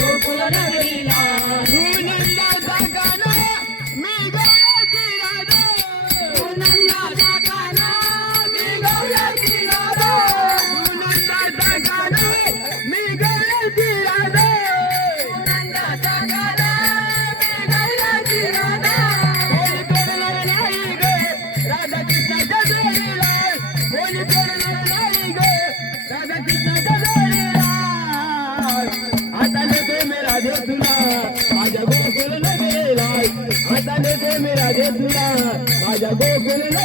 ಗೋಕುಲ ನಗರ جڳول نه ميرا ميرا جڳو گل نه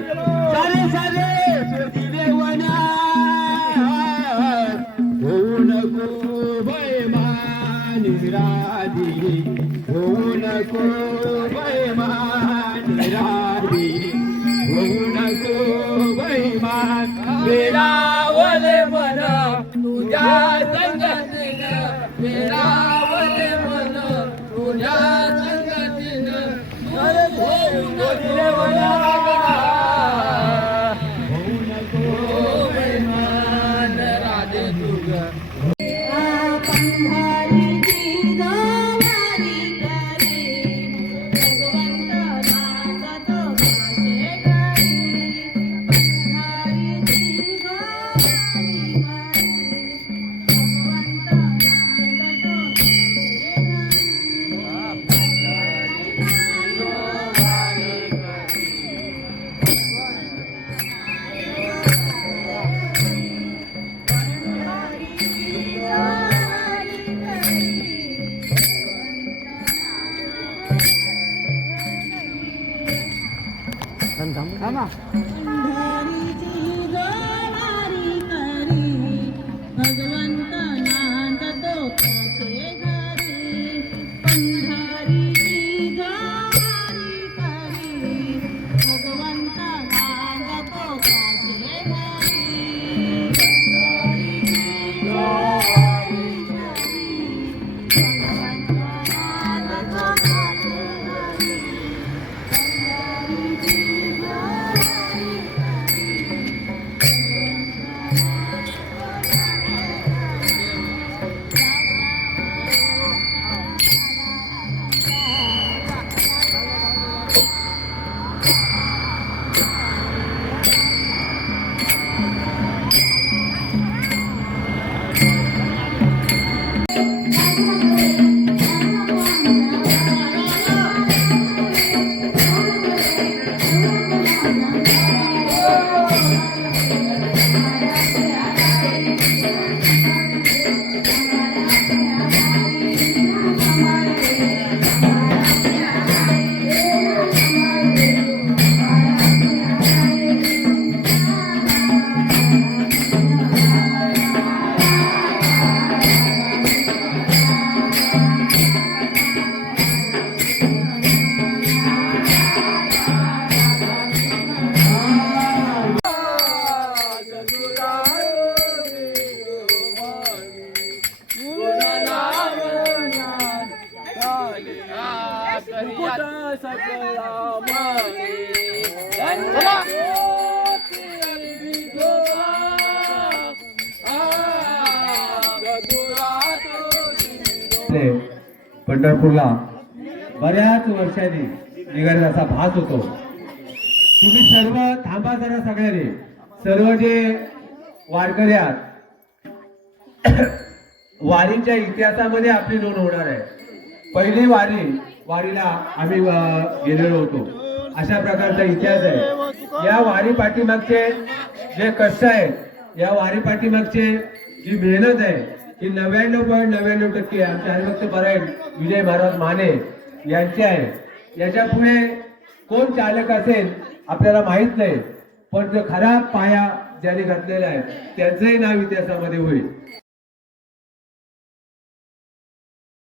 सारे सारे देवाना होऊ नको भय मान राधी Ganda mo. Tama. पंढरपूरला बऱ्याच वर्षांनी निघाल्याचा भास होतो. तुम्ही सर्व थांबा जरा सगळ्यांनी. सर्व जे वारकऱ्या वारीच्या इतिहासामध्ये आपली नोंद होणार आहे. पहिली वारी वारीला आम्ही गेलेलो होतो. अशा प्रकारचा इतिहास आहे. या वारी पाठीमागचे जे कष्ट आहेत या वारी पाठीमागचे जी मेहनत आहे ही नव्याण्णव पॉईंट नव्याण्णव टक्के आमचे हरिभक्त परायण विजय महाराज माने यांचे आहे. याच्यापुढे कोण चालक असेल आपल्याला माहीत नाही. पण जो खरा पाया ज्यांनी घातलेला आहे त्यांचंही नाव इतिहासामध्ये होईल.